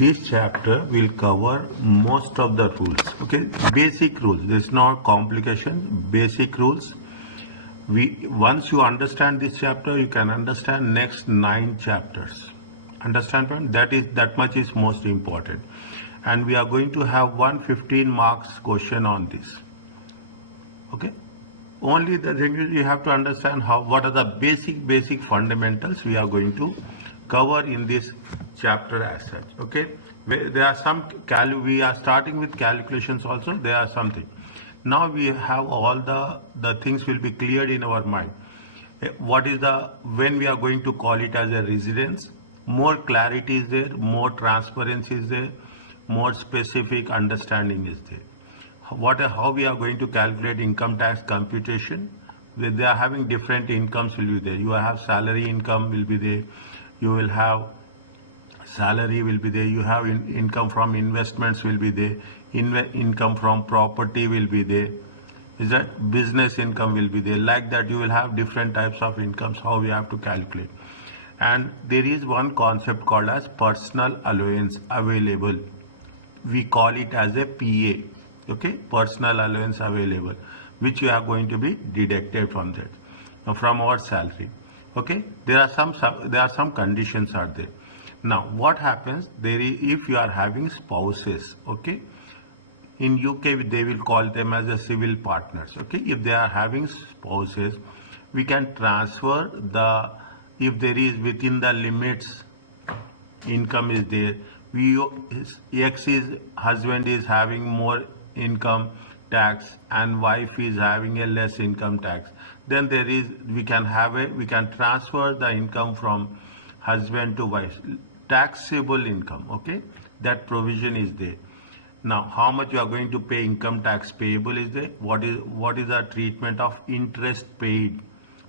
this chapter will cover most of the rules. Okay, basic rules. There's no complication. Basic rules. Once you understand this chapter, you can understand next 9 chapters. Understand? That much is most important. And we are going to have 115 marks question on this. Okay. Only the thing is you have to understand what are the basic fundamentals we are going to cover in this chapter as such. Okay. There are some we are starting with calculations also. There are something. Now we have all the things will be cleared in our mind. What is when we are going to call it as a residence, more clarity is there, more transparency is there, more specific understanding is there. How we are going to calculate income tax computation. They are having different incomes will be there. You have salary income will be there. You will have salary will be there. You have income from investments will be there. Income from property will be there. Is that business income will be there. Like that you will have different types of incomes, how we have to calculate. And there is one concept called as personal allowance available. We call it as a PA. Okay, personal allowance available, which you are going to be deducted from that, from our salary. Okay, there are some conditions are there. Now what happens if you are having spouses? Okay, in UK they will call them as a civil partners. Okay, if they are having spouses, we can transfer if there is within the limits income is there. Husband is having more income tax and wife is having a less income tax, then we can transfer the income from husband to wife, taxable income. Okay, that provision is there. Now how much you are going to pay income tax payable is there. What is the treatment of interest paid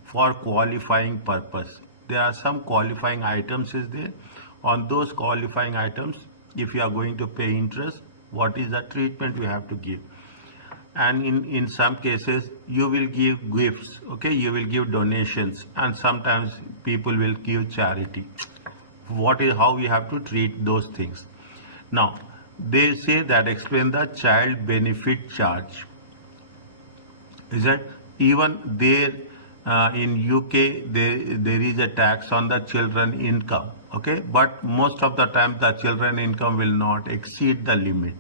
for qualifying purpose? There are some qualifying items is there. On those qualifying items, if you are going to pay interest, what is the treatment you have to give? And in some cases you will give gifts. Okay, you will give donations, and sometimes people will give charity. How we have to treat those things? Now they say that explain the child benefit charge. Is that even there in UK there is a tax on the children income. Okay, but most of the time the children income will not exceed the limit.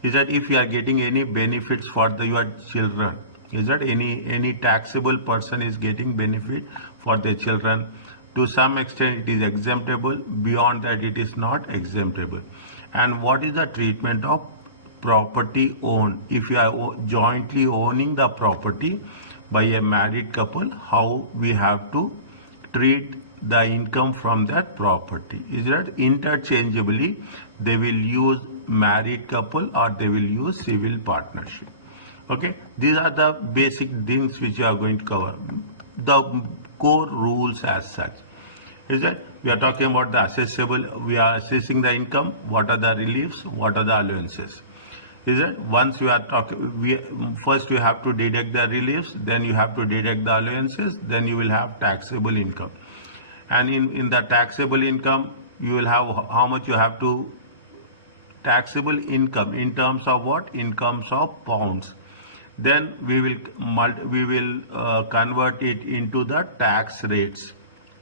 Is that if you are getting any benefits for your children, is that any taxable person is getting benefit for their children, to some extent it is exemptable, beyond that it is not exemptable. And what is the treatment of property owned? If you are jointly owning the property by a married couple, how we have to treat the income from that property? Is that interchangeably they will use married couple or they will use civil partnership. Okay, these are the basic things which you are going to cover. The core rules as such is that we are talking about the assessable. We are assessing the income. What are the reliefs? What are the allowances? Is that once we are talking, first you have to deduct the reliefs, then you have to deduct the allowances, then you will have taxable income. And in the taxable income, you will have how much you have to taxable income in terms of what? Incomes of pounds. Then we will convert it into the tax rates.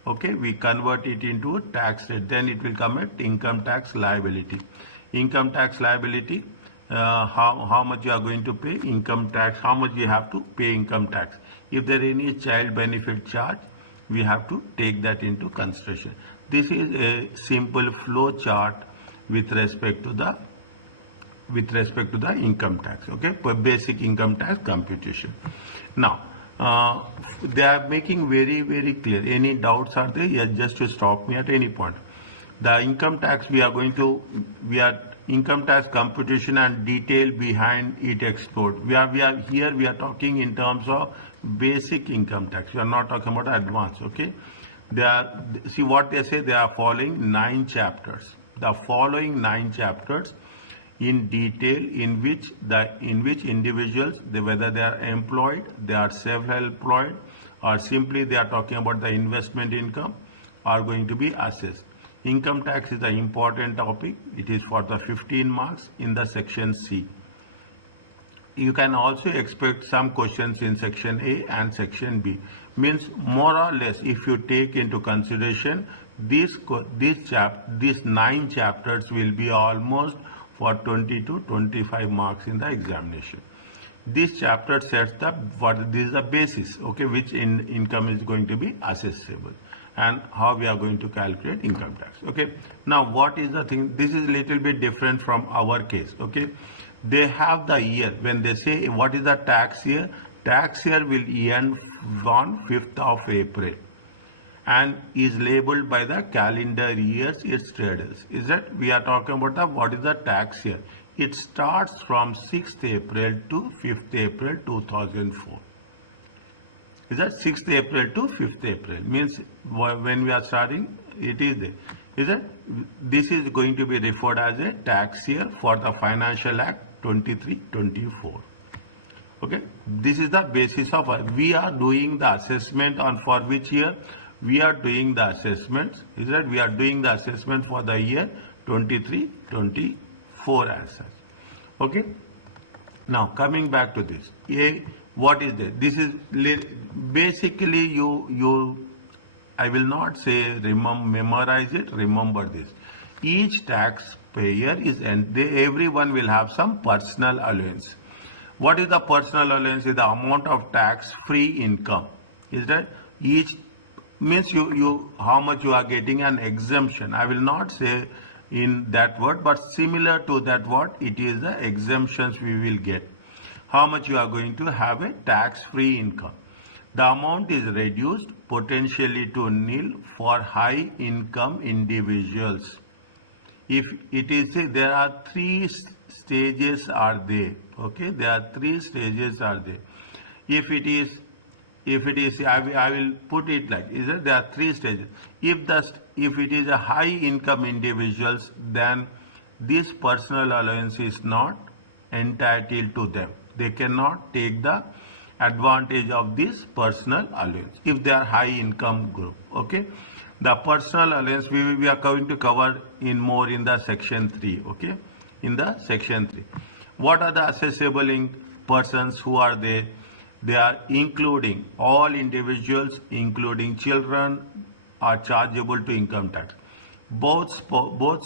Okay, we convert it into tax rate. Then it will come at income tax liability. Income tax liability. How much you are going to pay income tax? How much you have to pay income tax? If there is any child benefit charge, we have to take that into consideration. This is a simple flow chart with respect to the income tax. Okay, basic income tax computation. Now they are making very clear. Any doubts are there? Yes, just to stop me at any point. The income tax income tax computation and detail behind it explored. We are talking in terms of basic income tax. We are not talking about advanced. Okay, see what they say. They are following 9 chapters. The following 9 chapters in detail, in which individuals, whether they are employed, they are self-employed, or simply they are talking about the investment income, are going to be assessed. Income tax is an important topic. It is for the 15 marks in the section C. You can also expect some questions in section A and section B. Means more or less, if you take into consideration these 9 chapters will be almost for 20 to 25 marks in the examination. This chapter sets this is the basis, okay, which income is going to be assessable and how we are going to calculate income tax. Okay, now what is the thing? This is a little bit different from our case. Okay, they have the year. When they say what is the tax year, tax year will end on 5th of April and is labeled by the calendar years its traders. Is that we are talking about what is the tax year? It starts from 6th April to 5th April 2004. Is that 6th April to 5th April? Means when we are starting, it is there. Is that this is going to be referred as a tax year for the Financial Act 23-24. Okay, this is the basis of we are doing the assessment on for which year we are doing the assessments. Is that we are doing the assessment for the year 23-24 as such. Okay, now coming back to this, what is this? This is basically I will not say memorize it, remember this. Each taxpayer is, and everyone will have some personal allowance. What is the personal allowance? Is the amount of tax-free income. Is that each means you how much you are getting an exemption. I will not say in that word, but similar to that word, it is the exemptions we will get. How much you are going to have a tax-free income. The amount is reduced potentially to nil for high income individuals. If it is, there are 3 stages are there. Okay, there are 3 stages are there. If it is, I will put it like, is that there are 3 stages. If it is a high income individuals, then this personal allowance is not entitled to them. They cannot take the advantage of this personal allowance if they are high income group. Okay, the personal allowance we are going to cover in more in the section 3. Okay, in the section 3, what are the assessable persons who are there? They are including all individuals, including children, are chargeable to income tax. Both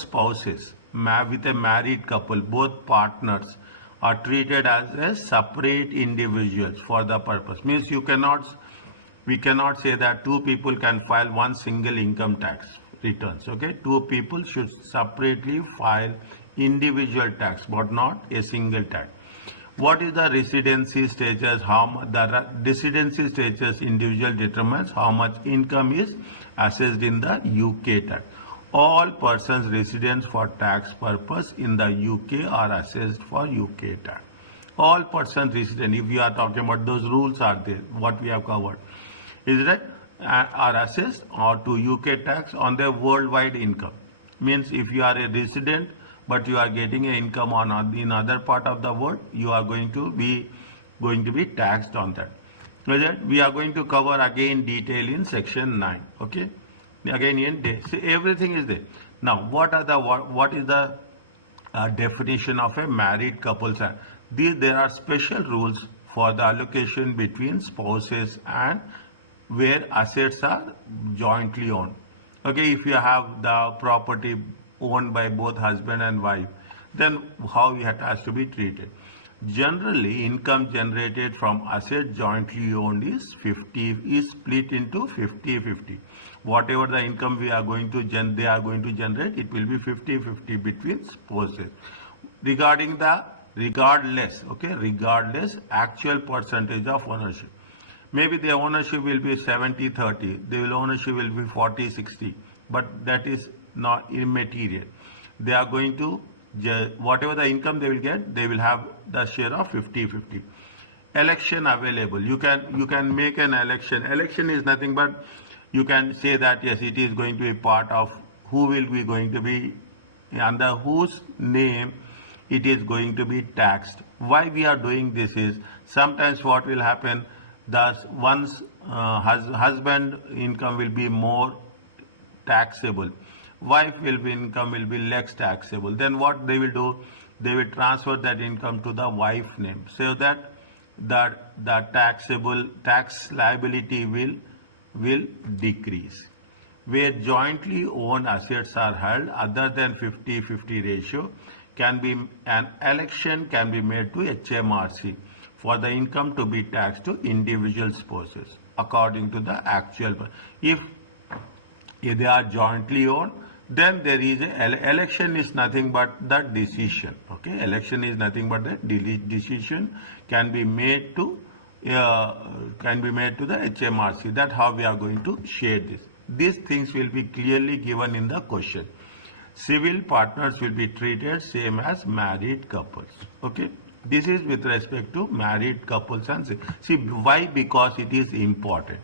spouses with a married couple, both partners are treated as a separate individuals for the purpose. Means we cannot say that 2 people can file one single income tax returns. Okay, 2 people should separately file individual tax but not a single tax. What is the residency status? The residency status individual determines how much income is assessed in the UK tax. All persons residents for tax purpose in the UK are assessed for UK tax. All persons resident, if you are talking about those rules are there, what we have covered, is that are assessed or to UK tax on their worldwide income. Means if you are a resident but you are getting an income on in other part of the world, you are going to be taxed on that. We are going to cover again detail in section 9. Okay, again in day. So everything is there. Now what is the definition of a married couple? There are special rules for the allocation between spouses and where assets are jointly owned. Okay, if you have the property owned by both husband and wife, then how it has to be treated. Generally, income generated from asset jointly owned is split into 50-50. Whatever the income they are going to generate, it will be 50-50 between spouses. Regardless actual percentage of ownership. Maybe the ownership will be 70-30, the ownership will be 40-60, but that is not immaterial. They are going to, whatever the income they will get, they will have the share of 50-50. Election available. You can make an election. Election is nothing but you can say that yes, it is going to be part of who will be going to be under whose name it is going to be taxed. Why we are doing this is sometimes what will happen, thus one's husband income will be more taxable, wife income will be less taxable. Then what they will do? They will transfer that income to the wife name, so that the tax liability will decrease. Where jointly owned assets are held other than 50-50 ratio, an election can be made to HMRC for the income to be taxed to individual spouses according to the actual. If they are jointly owned, then there is election is nothing but the decision. Okay, election is nothing but the decision can be made to the HMRC. That's how we are going to share this. These things will be clearly given in the question. Civil partners will be treated same as married couples. Okay, this is with respect to married couples. And see why? Because it is important.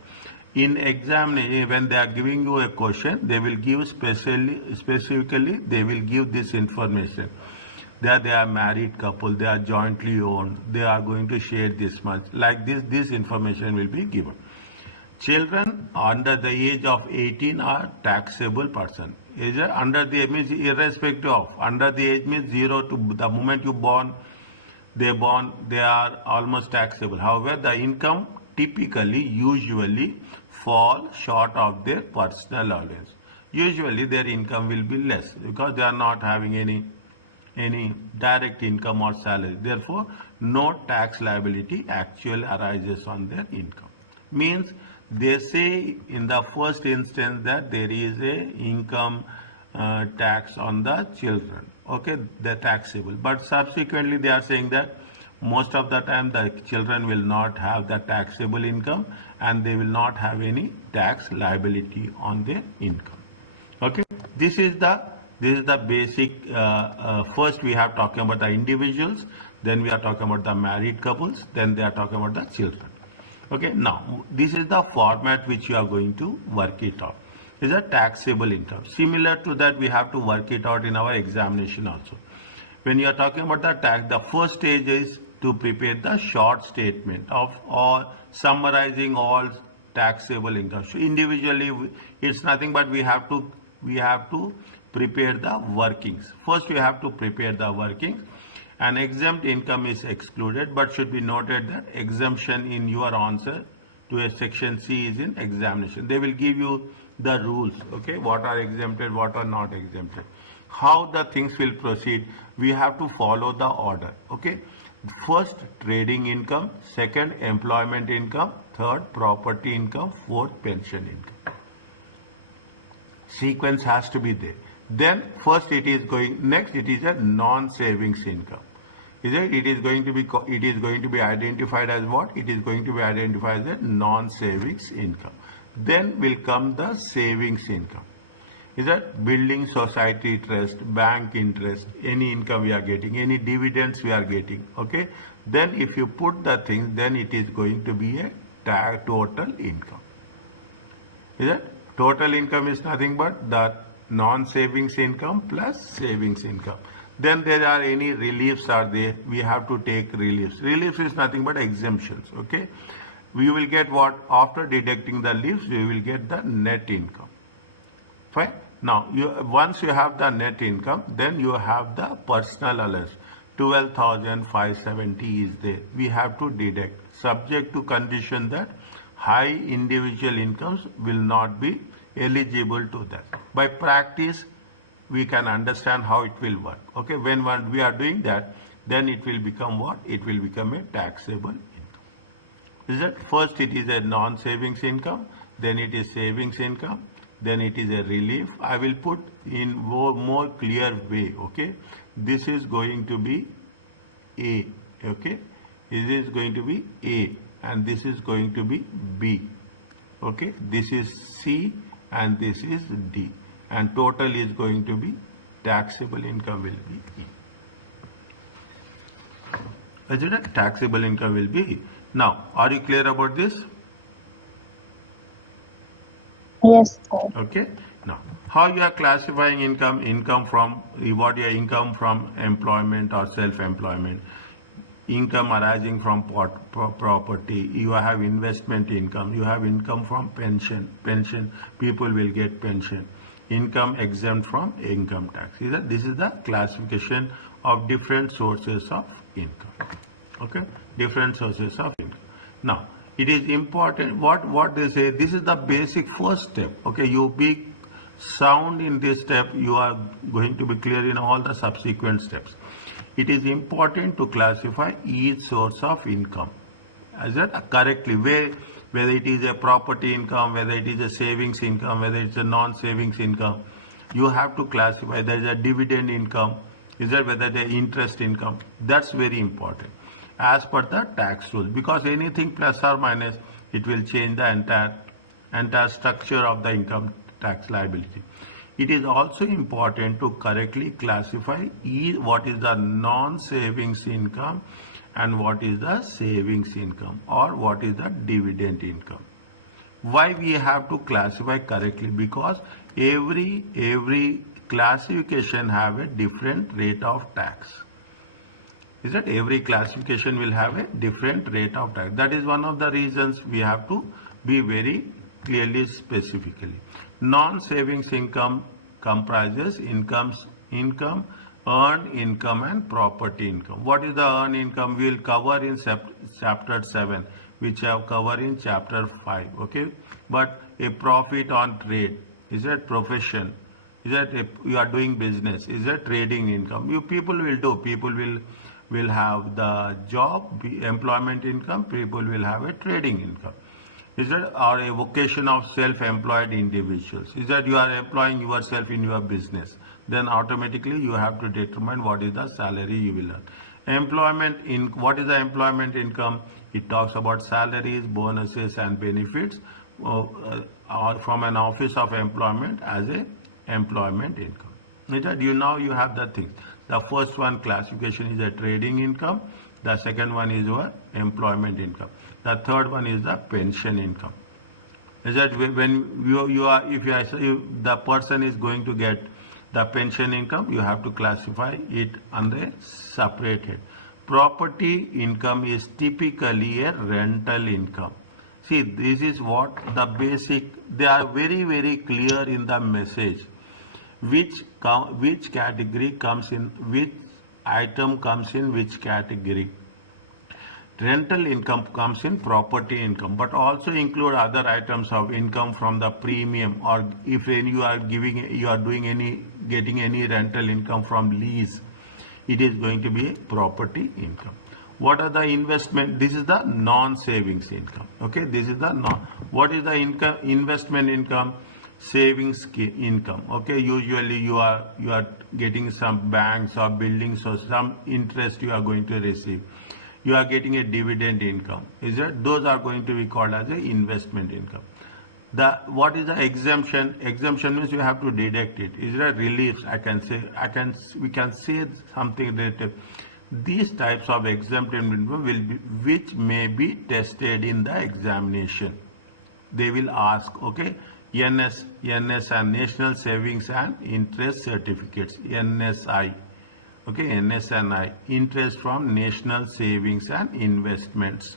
In exam, when they are giving you a question, they will give specifically they will give this information. That they are married couple, they are jointly owned, they are going to share this much. Like this information will be given. Children under the age of 18 are taxable person. Under the age means irrespective of. Under the age means 0 to the moment you born, they are almost taxable. However, the income usually fall short of their personal allowance. Usually their income will be less because they are not having any direct income or salary. Therefore, no tax liability actually arises on their income. Means they say in the first instance that there is a income tax on the children. Okay, the taxable. But subsequently they are saying that most of the time the children will not have the taxable income and they will not have any tax liability on their income. Okay, this is the basic. First we have talking about the individuals, then we are talking about the married couples, then they are talking about the children. Okay, now this is the format which you are going to work it out. Is a taxable income. Similar to that, we have to work it out in our examination also. When you are talking about the tax, the first stage is to prepare the short statement of all summarizing all taxable income. So individually, it's nothing but we have to prepare the workings. First, we have to prepare the workings. An exempt income is excluded, but should be noted that exemption in your answer to a section C is in examination. They will give you the rules. Okay, what are exempted, what are not exempted. How the things will proceed, we have to follow the order. Okay. First, trading income. Second, employment income. Third, property income. Fourth, pension income. Sequence has to be there. Then first it is a non-savings income. It is going to be identified as what? It is going to be identified as a non-savings income. Then will come the savings income. Is that building society trust, bank interest, any income we are getting, any dividends we are getting. Okay. Then if you put the things, then it is going to be a total income. Is that total income is nothing but the non-savings income plus savings income. Then there are any reliefs are there. We have to take reliefs. Reliefs is nothing but exemptions. Okay. We will get what? After deducting the reliefs, we will get the net income. Fine. Now, once you have the net income, then you have the personal allowance. 12,570 is there. We have to deduct, subject to condition that high individual incomes will not be eligible to that. By practice, we can understand how it will work. Okay, when we are doing that, then it will become what? It will become a taxable income. Is that first it is a non-savings income, then it is savings income, then it is a relief. I will put in more clear way. Okay, this is going to be A. Okay, this is going to be A and this is going to be B. Okay, this is C and this is D, and total is going to be taxable income will be E. Is it a taxable income will be E? Now, are you clear about this? Yes, sir. Okay. Now, how you are classifying income? Income from what your income from employment or self-employment, income arising from property. You have investment income. You have income from pension. Pension people will get pension. income exempt from income tax. This is the classification of different sources of income. Okay, different sources of income. Now, it is important what they say. This is the basic first step. Okay, you be sound in this step, you are going to be clear in all the subsequent steps. It is important to classify each source of income. Is that correctly? Whether it is a property income, whether it is a savings income, whether it's a non-savings income, you have to classify. There is a dividend income. Is that whether the interest income? That's very important as per the tax rules, because anything plus or minus, it will change the entire structure of the income tax liability. It is also important to correctly classify what is the non-savings income and what is the savings income, or what is the dividend income. Why we have to classify correctly? Because every classification have a different rate of tax. Is that every classification will have a different rate of tax. That is one of the reasons we have to be very clearly specifically. Non-savings income comprises income, earned income and property income. What is the earned income? We will cover in chapter 7, which I have covered in chapter 5. Okay, but a profit on trade, is that profession? Is that you are doing business? Is that trading income? People will have the job, employment income. People will have a trading income. Is that, or a vocation of self-employed individuals? Is that you are employing yourself in your business? Then automatically you have to determine what is the salary you will earn. What is the employment income? It talks about salaries, bonuses and benefits from an office of employment as a employment income. Is that you have the things. The first one classification is a trading income. The second one is your employment income. The third one is the pension income. Is that when if the person is going to get the pension income, you have to classify it under a separate head. Property income is typically a rental income. See, this is what the basic, they are very, very clear in the message. Which category comes in, which item comes in which category. Rental income comes in property income, but also include other items of income from the premium, or if you are getting any rental income from lease, it is going to be a property income. What are the investment? This is the non-savings income. Okay, this is the what is the income? Investment income, savings income. Okay, usually you are getting some banks or buildings or some interest you are going to receive. You are getting a dividend income. Is it? Those are going to be called as a investment income. What is the exemption? Exemption means you have to deduct it. Is there reliefs? We can say something related. These types of exempt income will be, which may be tested in the examination. They will ask, okay, NS and National Savings and Interest Certificates, NSI. Okay, NSNI, interest from national savings and investments.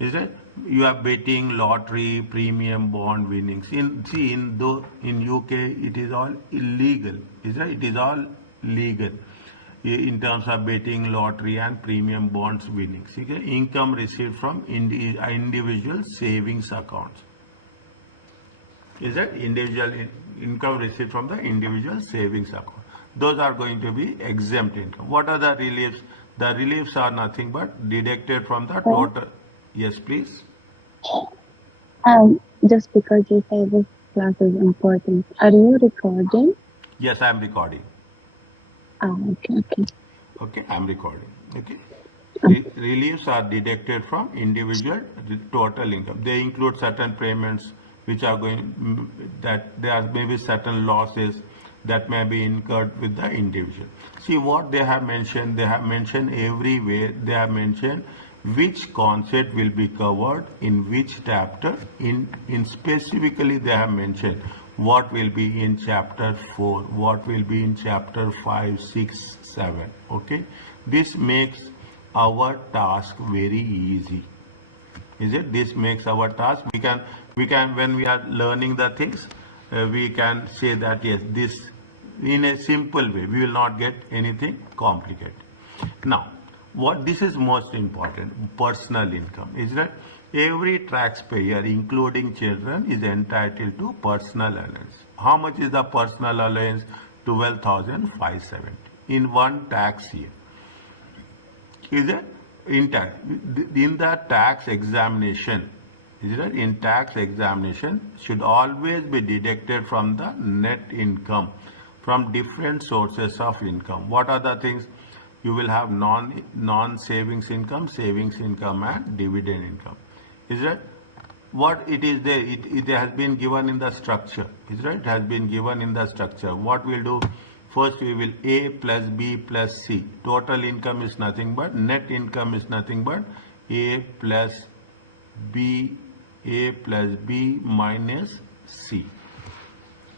Is it? You are betting, lottery, premium, bond winnings. In UK, it is all illegal. Is it? It is all legal in terms of betting, lottery, and premium bonds winnings. Okay? Income received from individual savings accounts. Is that individual income received from the individual savings account? Those are going to be exempt income. What are the reliefs? The reliefs are nothing but deducted from the total. Yes, please. Just because you say this class is important, are you recording? Yes, I am recording. Okay. Okay, I am recording. Okay. Reliefs are deducted from individual total income. They include certain payments which are that there may be certain losses that may be incurred with the individual. See what they have mentioned. They have mentioned everywhere. They have mentioned which concept will be covered in which chapter. In specifically they have mentioned what will be in chapter 4, what will be in chapter 5, 6, 7. Okay, this makes our task very easy. Is it? This makes our task. We can when we are learning the things, we can say that yes, this in a simple way, we will not get anything complicated. Now, what this is most important, personal income, is that every taxpayer, including children, is entitled to personal allowance. How much is the personal allowance? 12,570 in one tax year. Is it in tax? In the tax examination, is it in tax examination should always be deducted from the net income from different sources of income. What are the things? You will have non savings income, savings income, and dividend income. Is it what it is there? It has been given in the structure. Is it? It has been given in the structure. What we'll do? First we will A plus B plus C. Total income is nothing but, net income is nothing but A plus B minus C.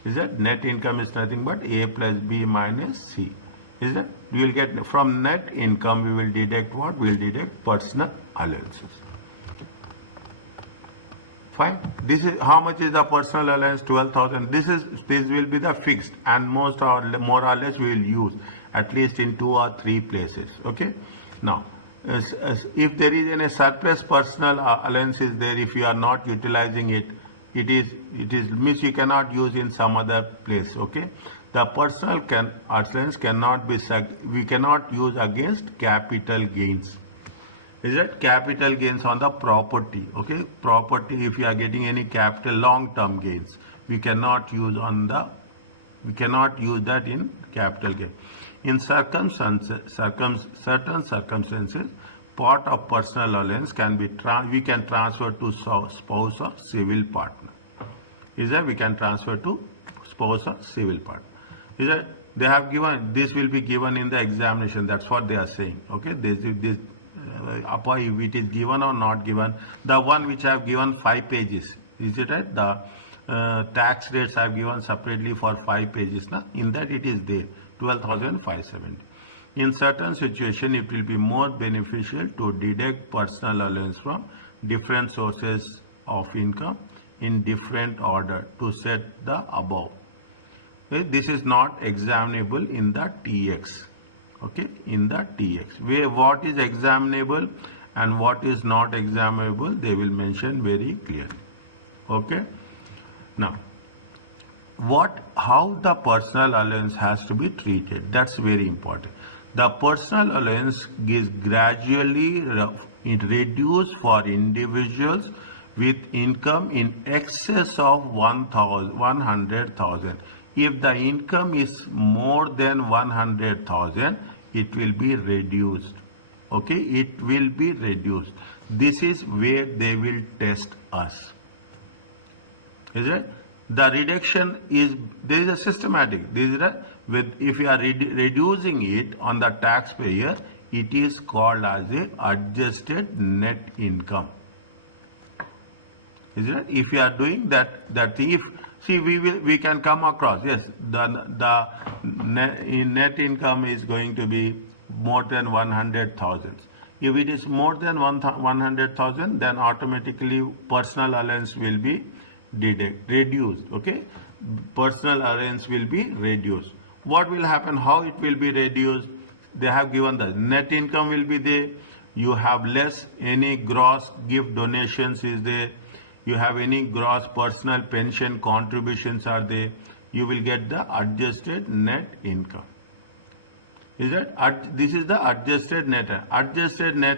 Is that net income is nothing but A plus B minus C. Is that we will get from net income, we will deduct what? We will deduct personal allowances. Fine. This is how much is the personal allowance? 12,000. This will be the fixed, and more or less we will use at least in 2 or 3 places. Okay. Now, if there is any surplus personal allowance is there, if you are not utilizing it, it means you cannot use in some other place. Okay. The personal allowance cannot be, we cannot use against capital gains. Is it capital gains on the property? Okay, property, if you are getting any capital long-term gains, we cannot use that in capital gain. In certain circumstances, part of personal allowance can be we can transfer to spouse or civil partner. Is that we can transfer to spouse or civil partner? Is that they have given, this will be given in the examination. That's what they are saying. Okay, this if it is given or not given, the one which I have given 5 pages, is it right? The tax rates I have given separately for 5 pages. Na? In that it is there, 12,570. In certain situation, it will be more beneficial to deduct personal allowance from different sources of income in different order to set the above. Okay? This is not examinable in the TX. Okay, in the TX, where what is examinable and what is not examinable, they will mention very clearly. Okay, now how the personal allowance has to be treated, that's very important. The personal allowance is gradually reduced for individuals with income in excess of 100,000. If the income is more than 100,000, it will be reduced. Okay, it will be reduced. This is where they will test us. Is it? The reduction is, there is a systematic. This is if you are reducing it on the taxpayer, it is called as a adjusted net income. Is it? If you are doing that thing, if see, we can come across, yes, the net income is going to be more than 100,000. If it is more than 100,000, then automatically personal allowance will be reduced. Okay, personal allowance will be reduced. What will happen? How it will be reduced? They have given the net income will be there. You have less any gross gift donations is there. You have any gross personal pension contributions are there, you will get the adjusted net income. Is that this is the adjusted net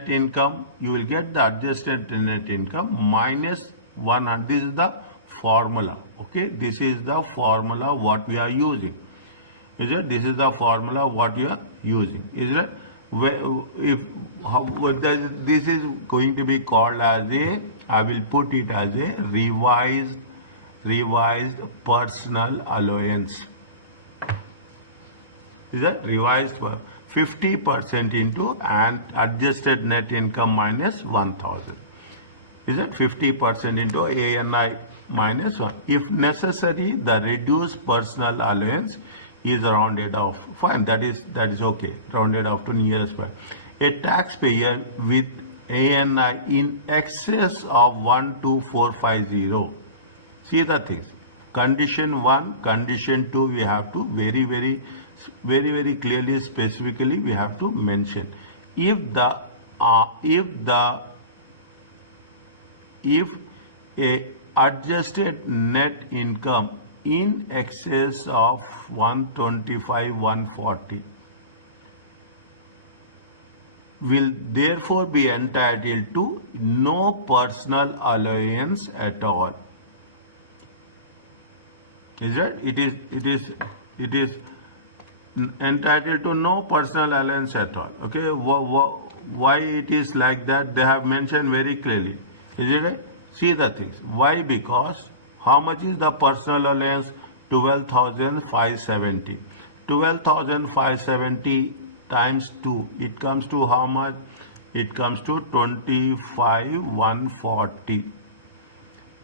income? You will get the adjusted net income minus 100. This is the formula. Okay, this is the formula what we are using. Is it? This is the formula what you are using. Is it? This is going to be called as a, I will put it as a revised personal allowance. Is that revised 50% into and adjusted net income minus 1,000. Is that 50% into ANI minus 1. If necessary, the reduced personal allowance is rounded off. Fine, that is okay. Rounded off to nearest point. A taxpayer with ANI in excess of 12450. See the things. Condition 1, condition 2, we have to very clearly, specifically, we have to mention. If a adjusted net income in excess of 125, 140 will therefore be entitled to no personal allowance at all. Is that it is entitled to no personal allowance at all. Okay, why it is like that? They have mentioned very clearly. Is it right? See the things. Why? Because how much is the personal allowance? 12,570. 12,570 times 2. It comes to how much? It comes to 25,140.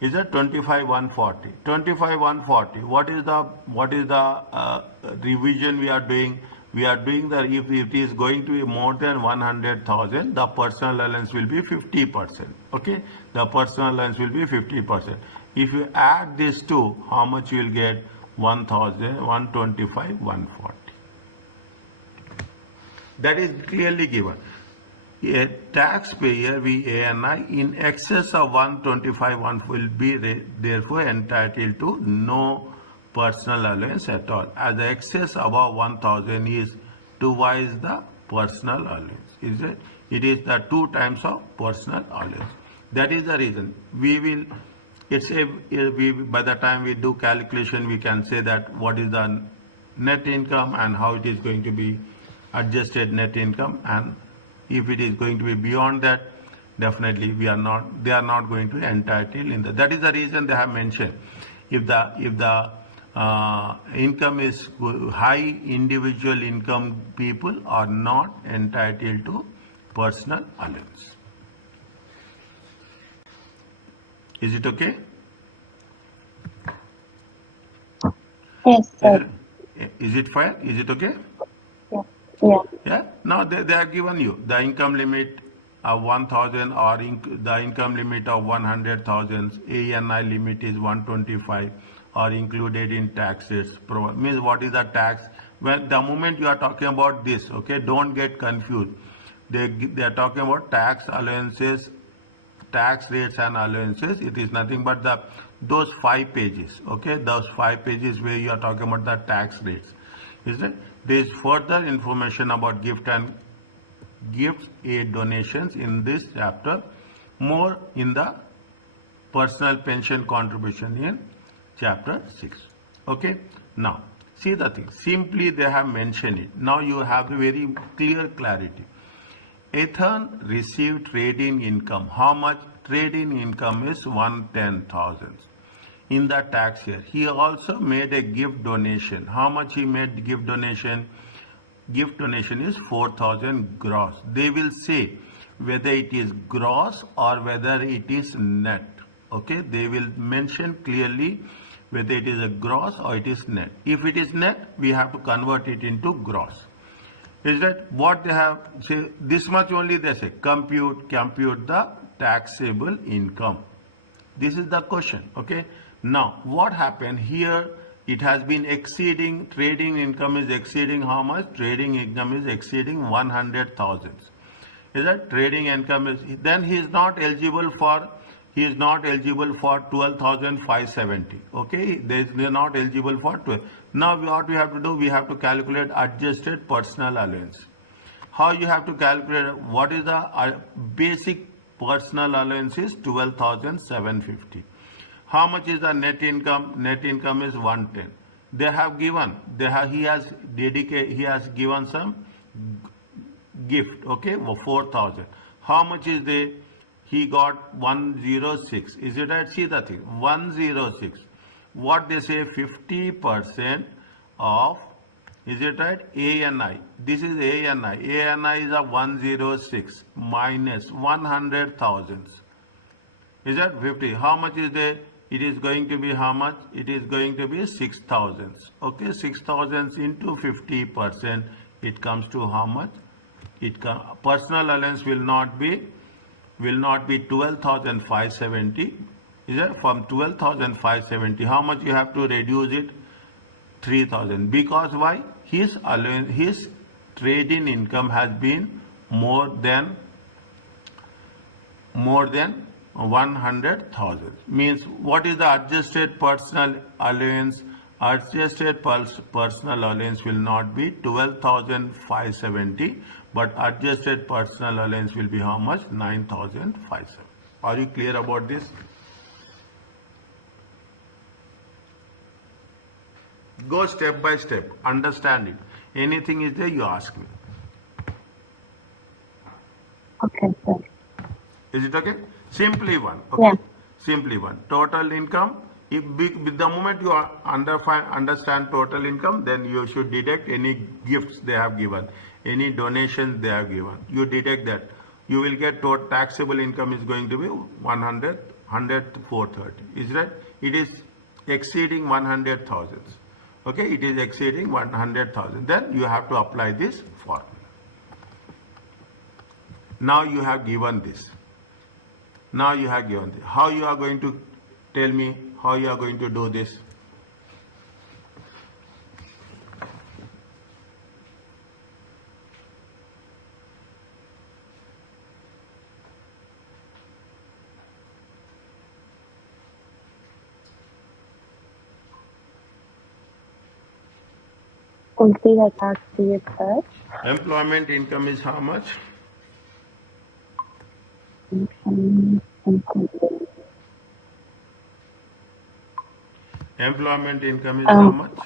Is that 25,140? 25,140. What is the revision we are doing? We are doing that if it is going to be more than 100,000, the personal allowance will be 50%. Okay, the personal allowance will be 50%. If you add these two, how much you will get? 125, 140. That is clearly given. A taxpayer, ANI, in excess of 125 will be therefore entitled to no personal allowance at all, as the excess above 1,000 is twice the personal allowance. Is it? It is the 2 times of personal allowance. That is the reason we will. By the time we do calculation, we can say that what is the net income and how it is going to be adjusted net income, and if it is going to be beyond that, definitely they are not going to entitle in that. That is the reason they have mentioned. If the income is high, individual income people are not entitled to personal allowance. Is it okay? Yes, sir. Is it fair? Is it okay? Yeah. Yeah. Now they are given you the income limit of 1,000 or the income limit of 100,000. ANI limit is 125 or included in taxes. Means what is the tax? Well, the moment you are talking about this, okay, don't get confused. They are talking about tax allowances, tax rates and allowances. It is nothing but those 5 pages. Okay, those 5 pages where you are talking about the tax rates. Is it? There is further information about gifts aid donations in this chapter, more in the personal pension contribution in chapter 6. Okay, now see the thing. Simply they have mentioned it. Now you have very clear clarity. Ethan received trading income. How much? Trading income is 110,000 in the tax year. He also made a gift donation. How much he made gift donation? Gift donation is 4,000 gross. They will say whether it is gross or whether it is net. Okay, they will mention clearly whether it is a gross or it is net. If it is net, we have to convert it into gross. Is that what they have say? This much only they say. Compute the taxable income. This is the question. Okay. Now, what happened here? It has been exceeding, trading income is exceeding how much? Trading income is exceeding 100,000. Is that trading income is, then he is not eligible for 12,570. Okay, they are not eligible for 12. Now, what we have to do? We have to calculate adjusted personal allowance. How you have to calculate? What is the basic personal allowance is 12,750. How much is the net income? Net income is 110. They have given. He has given some gift. Okay, 4,000. How much is the? He got 106. Is it right? See the thing. 106. What they say? 50% of. Is it right? ANI. This is ANI. ANI is a 106 minus 100,000. Is that 50? How much is there? It is going to be how much? It is going to be 6,000. Okay, 6,000 into 50%. It comes to how much? Personal allowance will not be 12,570. Is that from 12,570? How much you have to reduce it? 3,000. Because why? His trading income has been more than 100,000. Means what is the adjusted personal allowance? Adjusted personal allowance will not be 12,570, but adjusted personal allowance will be how much? 9,570. Are you clear about this? Go step by step. Understand it. Anything is there, you ask me. Okay, sir. Is it okay? Simply one. Okay. Yeah. Simply one. Total income. If the moment you understand total income, then you should deduct any gifts they have given, any donations they have given. You deduct that. You will get total taxable income is going to be 100, 430. Is that? It is exceeding 100,000. Okay, it is exceeding 100,000. Then you have to apply this formula. Now you have given this. Now you have given this. How you are going to tell me how you are going to do this? Complete the tax period first. Employment income is how much? And complete. Employment income is how much? The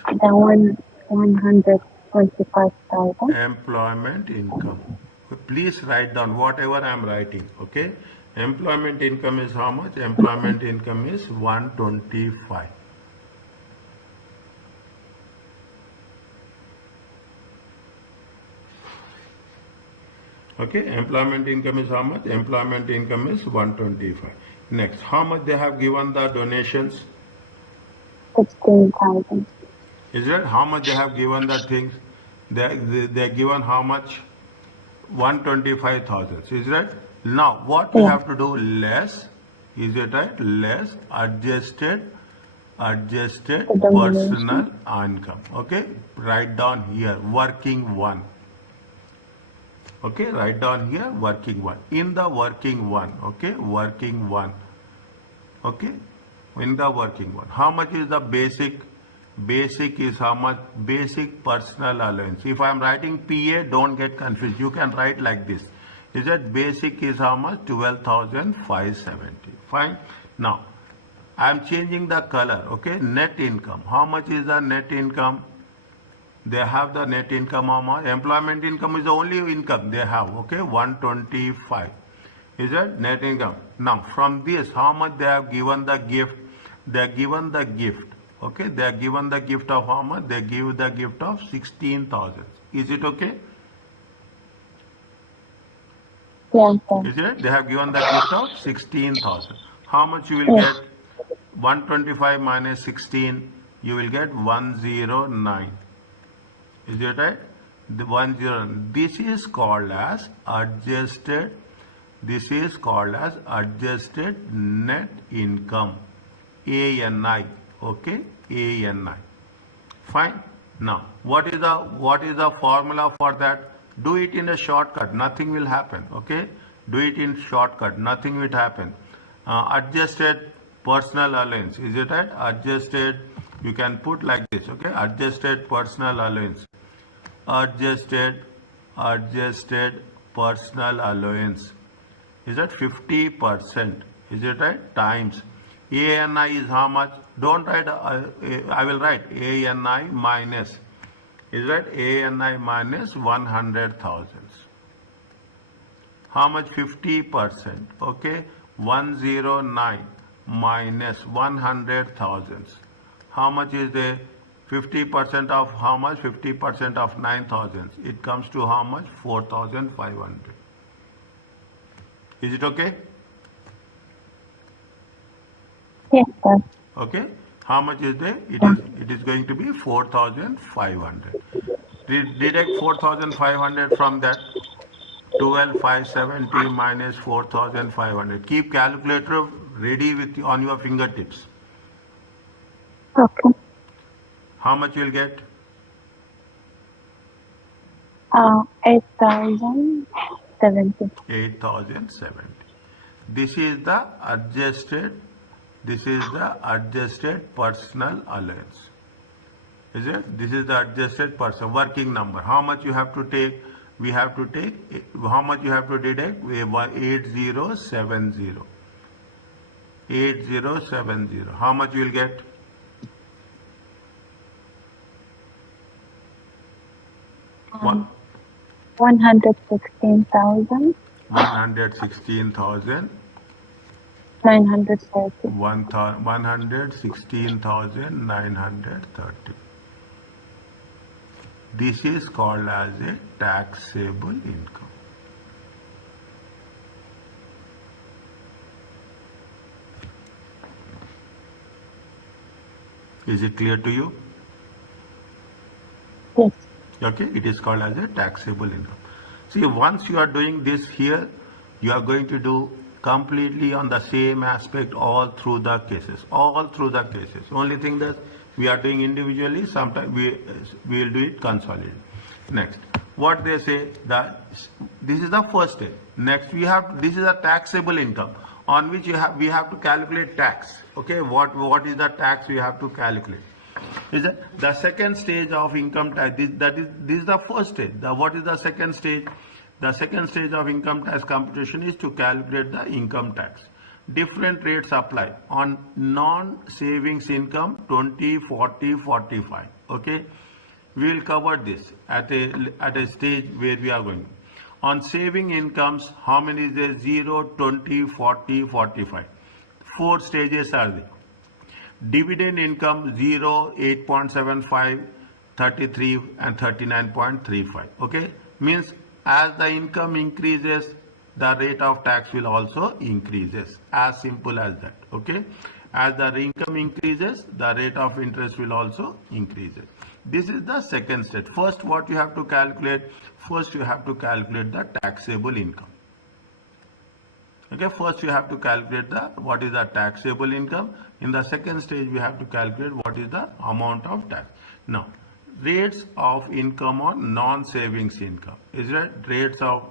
125,000. Employment income. Please write down whatever I am writing. Okay. Employment income is how much? Employment income is 125. Okay, employment income is how much? Employment income is 125. Next, how much they have given the donations? 16,000. Is it? How much they have given the things? They given how much? 125,000. Is that? Now, what we have to do? Less. Is it right? Less adjusted personal income. Okay, write down here working one. Okay, write down here working one. In the working one, okay, working one. Okay, in the working one. How much is the basic? Basic is how much? Basic personal allowance. If I am writing PA, don't get confused. You can write like this. Is that basic is how much? 12,570. Fine. Now, I am changing the color. Okay, net income. How much is the net income? They have the net income how much? Employment income is the only income they have. Okay, 125. Is that net income? Now, from this, how much they have given the gift? They are given the gift. Okay, they are given the gift of how much? They give the gift of 16,000. Is it okay? Yeah, sir. Is it? They have given the gift of 16,000. How much you will get? 125 minus 16, you will get 109. Is it right? The 109. This is called as adjusted. This is called as adjusted net income. ANI. Okay, ANI. Fine. Now, what is the formula for that? Do it in a shortcut. Nothing will happen. Okay, do it in shortcut. Nothing will happen. Adjusted personal allowance. Is it right? Adjusted. You can put like this. Okay, adjusted personal allowance. Adjusted personal allowance. Is that 50%? Is it right? Times. ANI is how much? Don't write, I will write ANI minus. Is that ANI minus 100,000. How much? 50%. Okay. 109 minus 100,000. How much is the 50% of how much? 50% of 9,000. It comes to how much? 4,500. Is it okay? Yes, sir. Okay. How much is there? It is going to be 4,500. Deduct 4,500 from that. 12,570 minus 4,500. Keep calculator ready with on your fingertips. Okay. How much you'll get? 8,070. 8,070. This is the adjusted. This is the adjusted personal allowance. Is it? This is the adjusted person working number. How much you have to take? We have to take. How much you have to deduct? We have 8070. 8070. How much you will get? What? 116,000. 116,000. 930. 116,930. This is called as a taxable income. Is it clear to you? Yes. Okay, it is called as a taxable income. See, once you are doing this here, you are going to do completely on the same aspect all through the cases. All through the cases. Only thing that we are doing individually, sometimes we will do it consolidated. Next, what they say that this is the first step. Next, we have this is a taxable income on which we have to calculate tax. Okay, what is the tax we have to calculate? Is that the second stage of income tax? This is the first stage. What is the second stage? The second stage of income tax computation is to calculate the income tax. Different rates apply on non-savings income 20, 40, 45. Okay, we will cover this at a stage where we are going. On saving incomes, how many is there? 0, 20, 40, 45. 4 stages are there. Dividend income 0, 8.75, 33 and 39.35. Okay, means as the income increases, the rate of tax will also increases. As simple as that. Okay, as the income increases, the rate of interest will also increases. This is the second step. First, what you have to calculate? First, you have to calculate the taxable income. Okay, first you have to calculate what is the taxable income. In the second stage, we have to calculate what is the amount of tax. Now, rates of income on non-savings income. Is it rates on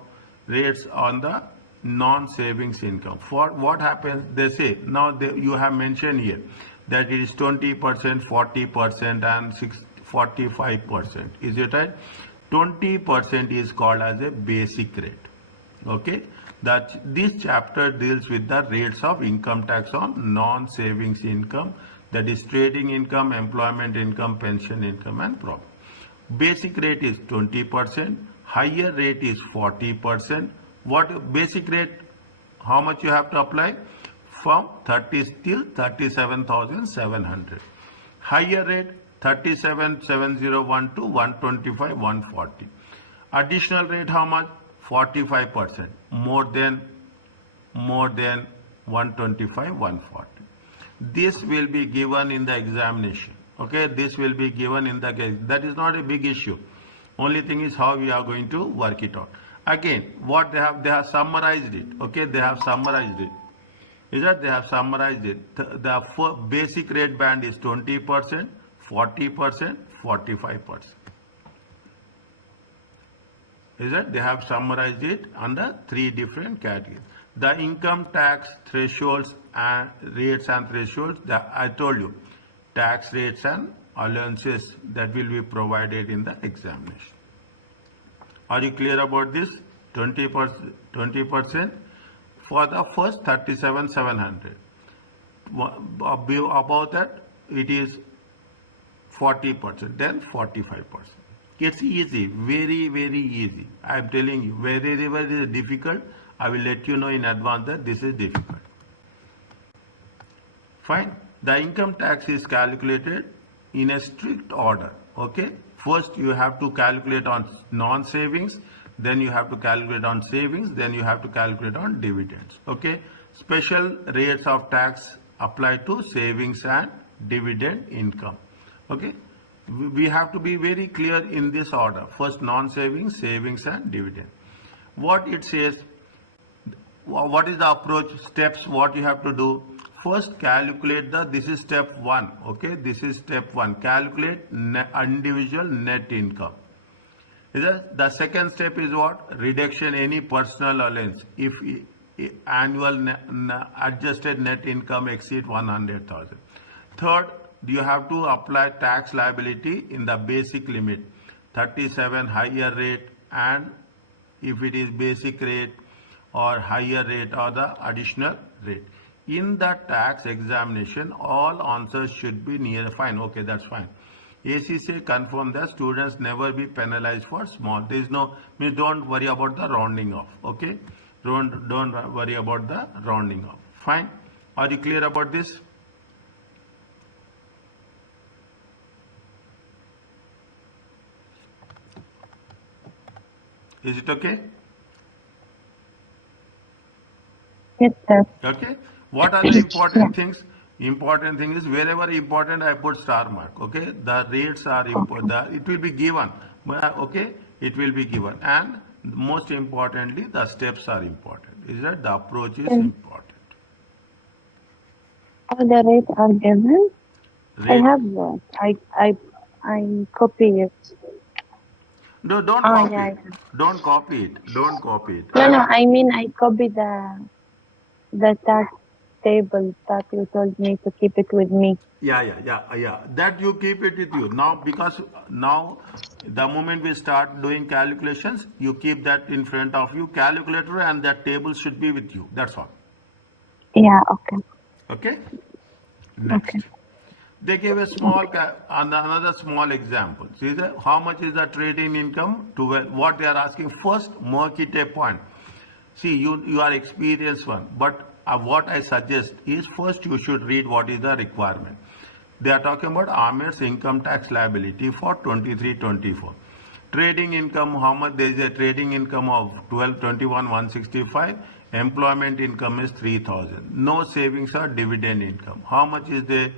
the non-savings income? For what happens? They say now you have mentioned here that it is 20%, 40%, and 45%. Is it right? 20% is called as a basic rate. Okay, that this chapter deals with the rates of income tax on non-savings income, that is trading income, employment income, pension income, and profit. Basic rate is 20%, higher rate is 40%. What basic rate? How much you have to apply? From 30 till 37,700. Higher rate 37,701 to 125, 140. Additional rate how much? 45%. More than 125, 140. This will be given in the examination. Okay, this will be given in the case. That is not a big issue. Only thing is how we are going to work it out. Again, what they have summarized it. Okay, they have summarized it. Is that they have summarized it. The basic rate band is 20%, 40%, 45%. Is that they have summarized it under 3 different categories. The income tax thresholds and rates and thresholds, I told you, tax rates and allowances that will be provided in the examination. Are you clear about this? 20% for the first 37,700. About that it is 40%, then 45%. It's easy, very, very easy. I am telling you, wherever it is difficult, I will let you know in advance that this is difficult. Fine. The income tax is calculated in a strict order. Okay. First, you have to calculate on non-savings, then you have to calculate on savings, then you have to calculate on dividends. Okay. Special rates of tax apply to savings and dividend income. Okay. We have to be very clear in this order. First, non-savings, savings, and dividend. What it says, what is the approach, steps, what you have to do? First calculate this is step 1, okay, this is step 1, calculate individual net income. The second step is what? Reduction any personal allowance if annual adjusted net income exceed 100,000. Third, you have to apply tax liability in the basic limit, 37 higher rate, and if it is basic rate or higher rate or the additional rate. In the tax examination, all answers should be near fine. Okay, that's fine. ACCA confirmed that students never be penalized for small. There is no, means don't worry about the rounding off. Okay, don't worry about the rounding off. Fine. Are you clear about this? Is it okay? Yes, sir. Okay. What are the important things? Important thing is wherever important I put star mark. Okay. The rates are important. It will be given. Okay. It will be given. And most importantly, the steps are important. Is that the approach is important. All the rates are given. I Rate, have that. I copy it. no, don't Oh, copy yeah, it. Don't copy it. Don't copy it. No, I mean I copy the tax table that you told me to keep it with me. Yeah. That you keep it with you. Now, because now the moment we start doing calculations, you keep that in front of you, calculator, and that table should be with you. That's all. Yeah, okay. Okay. Next. Okay. They gave a small, another small example. See how much is the trading income? To what they are asking first, mark it a point. See, you are experienced one, but what I suggest is first you should read what is the requirement. They are talking about Amir's income tax liability for 23-24. Trading income, how much? There is a trading income of 165. Employment income is 3,000. No savings or dividend income. How much is the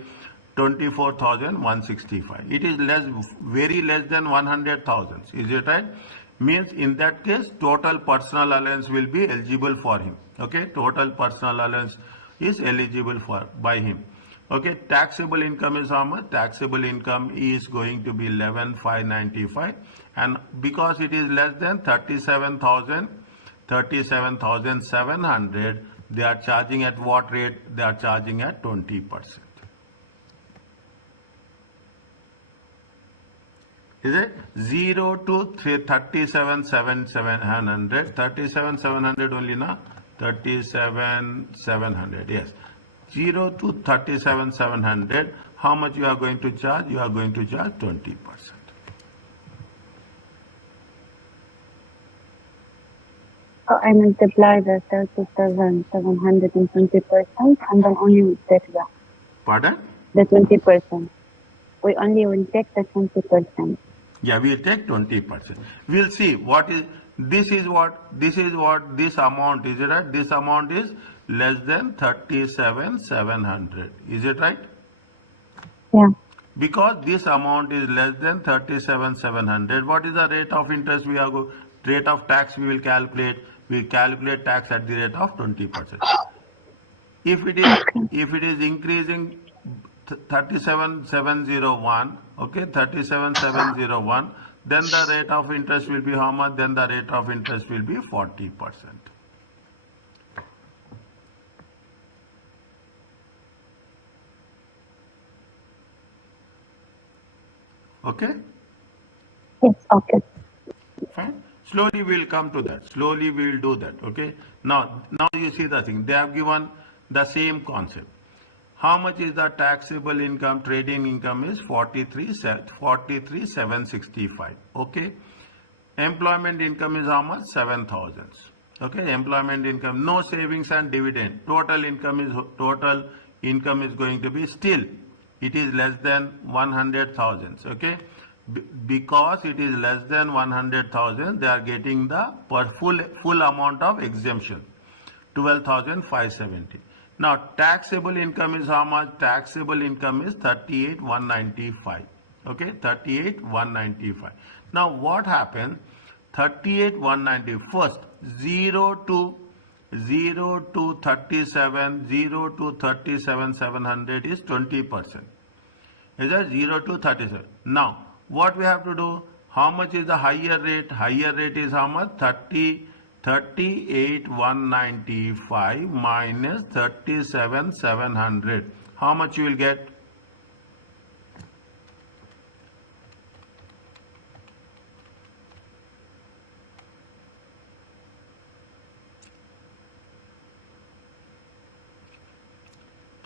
24,165? It is less, very less than 100,000. Is it right? Means in that case, total personal allowance will be eligible for him. Okay, total personal allowance is eligible for by him. Okay, taxable income is how much? Taxable income is going to be 11,595, and because it is less than 37,700, they are charging at what rate? They are charging at 20%. Is it 0 to 37,700? 37,700 only, na? 37,700, yes. 0 to 37,700. How much you are going to charge? You are going to charge 20%. So I multiply the 37,700 in 20%, and then only we take Pardon? the 20%. We only will take the 20%. Yeah, we'll take 20%. We'll see what is this amount, is it right? This amount is less than 37,700. Is it right? Yeah. Because this amount is less than 37,700, what is the rate of interest we are rate of tax we will calculate? We calculate tax at the rate of 20%. If it is increasing 37,701, okay, 37,701, then the rate of interest will be how much? Then the rate of interest will be 40%. Okay? Yes, okay. Fine. Slowly we will come to that. Slowly we will do that. Okay. Now you see the thing. They have given the same concept. How much is the taxable income? Trading income is 43,765. Okay. Employment income is how much? 7,000. Okay. Employment income, no savings and dividend. Total income is going to be still. It is less than 100,000. Okay. Because it is less than 100,000, they are getting the full amount of exemption, 12,570. Now taxable income is how much? Taxable income is 38,195. Okay, 38,195. Now what happens? 38,190. First, 0 to 0 to 37, 0 to 37,700 is 20%. Is that 0 to 37? Now, what we have to do? How much is the higher rate? Higher rate is how much? 38,195 minus 37,700. How much you will get?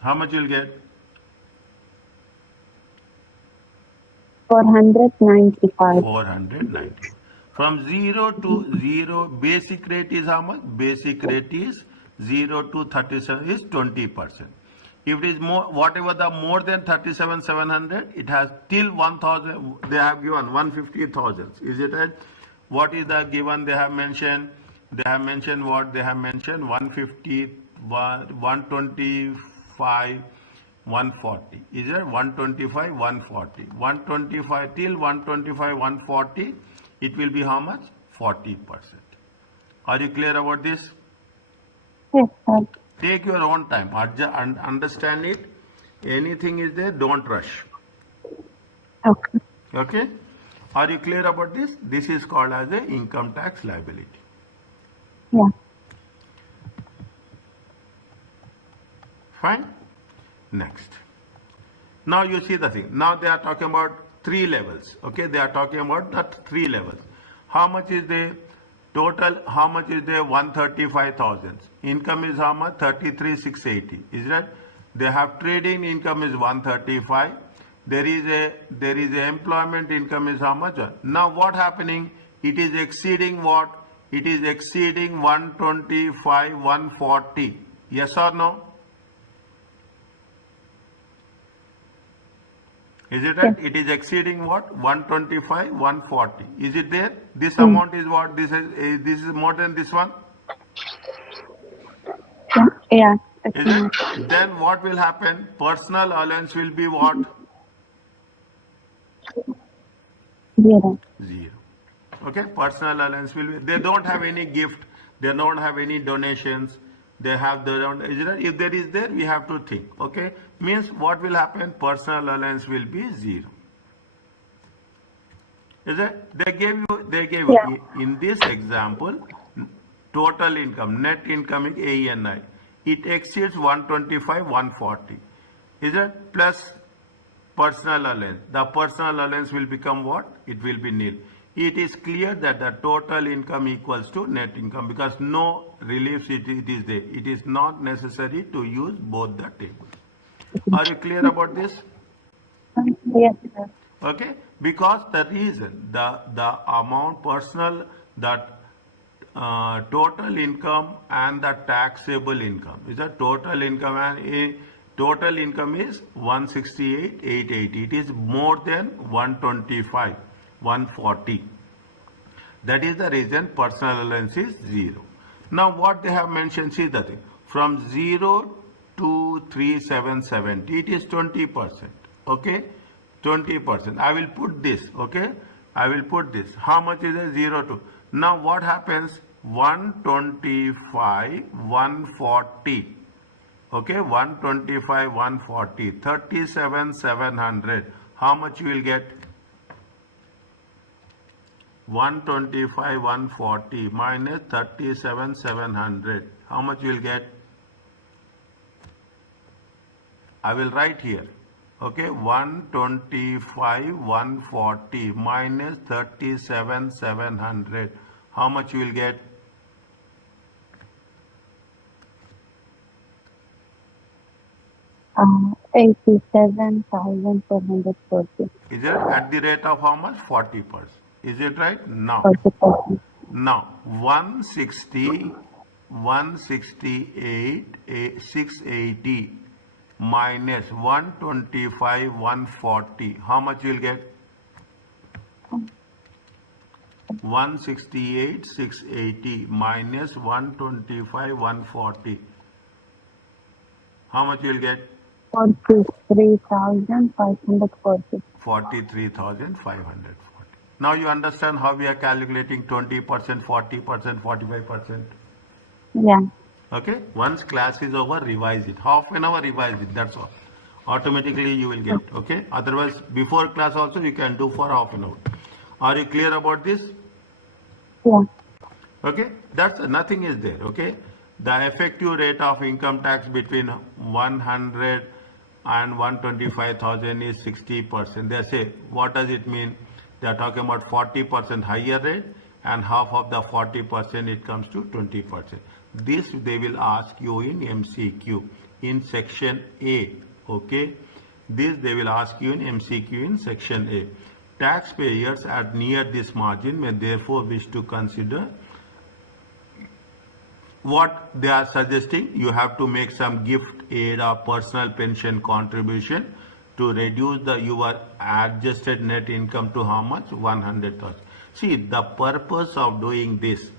How much you will get? 495. 490. From 0 to 0, basic rate is how much? Basic rate is 0 to 37 is 20%. If it is more, whatever the more than 37,700, it has till 1,000, they have given 150,000. Is it right? What is the given they have mentioned? They have mentioned what? They have mentioned 150, 125, 140. Is it 125, 140? 125 till 125, 140, it will be how much? 40%. Are you clear about this? Yes, sir. Take your own time. Understand it. Anything is there, don't rush. Okay. Okay? Are you clear about this? This is called as a income tax liability. Yeah. Fine? Next. Now you see the thing. Now they are talking about 3 levels. Okay, they are talking about the 3 levels. How much is the total? How much is the 135,000? Income is how much? 33,680. Is that? They have trading income is 135. There is a employment income is how much? Now what happening? It is exceeding what? It is exceeding 125, 140. Yes or no? Is it right? Yes. It is exceeding what? 125, 140. Is it there? This amount is what? This is more than this one. Yeah. Is it? Then what will happen? Personal allowance will be what? 0. 0. Okay, personal allowance will be. They don't have any gift. They don't have any donations. They have their own. Is it right? If there is there, we have to think. Okay, means what will happen? Personal allowance will be 0. Is it? They gave you Yeah. in this example, total income, net income is ANI. It exceeds 125, 140. Is it? Plus personal allowance. The personal allowance will become what? It will be nil. It is clear that the total income equals to net income because no reliefs it is there. It is not necessary to use both the tables. Are you clear about this? Yes, sir. Okay, because the reason the amount personal that total income and the taxable income is the total income, and total income is 168,880. It is more than 125, 140. That is the reason personal allowance is 0. Now what they have mentioned, see the thing, from 0 to 3770, it is 20%. Okay, 20%. I will put this. Okay, I will put this. How much is a 0 to? Now what happens? 125, 140. Okay, 125, 140, 37,700. How much you will get? 125, 140 minus 37,700. How much you will get? I will write here. Okay, 125, 140 minus 37,700. How much you will get? Uh, 87,440. Is it at the rate of how much? 40%. Is it right? Now, 40%. now 160, 168, 680 minus 125, 140. How much you will get? 168, 680 minus 125, 140. How much you will get? 43,540. 43,540. Now you understand how we are calculating 20%, 40%, 45%. Yeah. Okay, once class is over, revise it. Half an hour, revise it. That's all. Automatically you will get. Okay. Otherwise, before class also you can do for half an hour. Are you clear about this? Yeah. Okay, that's nothing is there. Okay, the effective rate of income tax between 100 and 125,000 is 60%. They say, what does it mean? They are talking about 40% higher rate, and half of the 40% it comes to 20%. This they will ask you in MCQ in section A. Okay, this they will ask you in MCQ in section A. Taxpayers at near this margin may therefore wish to consider what they are suggesting. You have to make some gift aid or personal pension contribution to reduce your adjusted net income to how much? 100,000. See, the purpose of doing this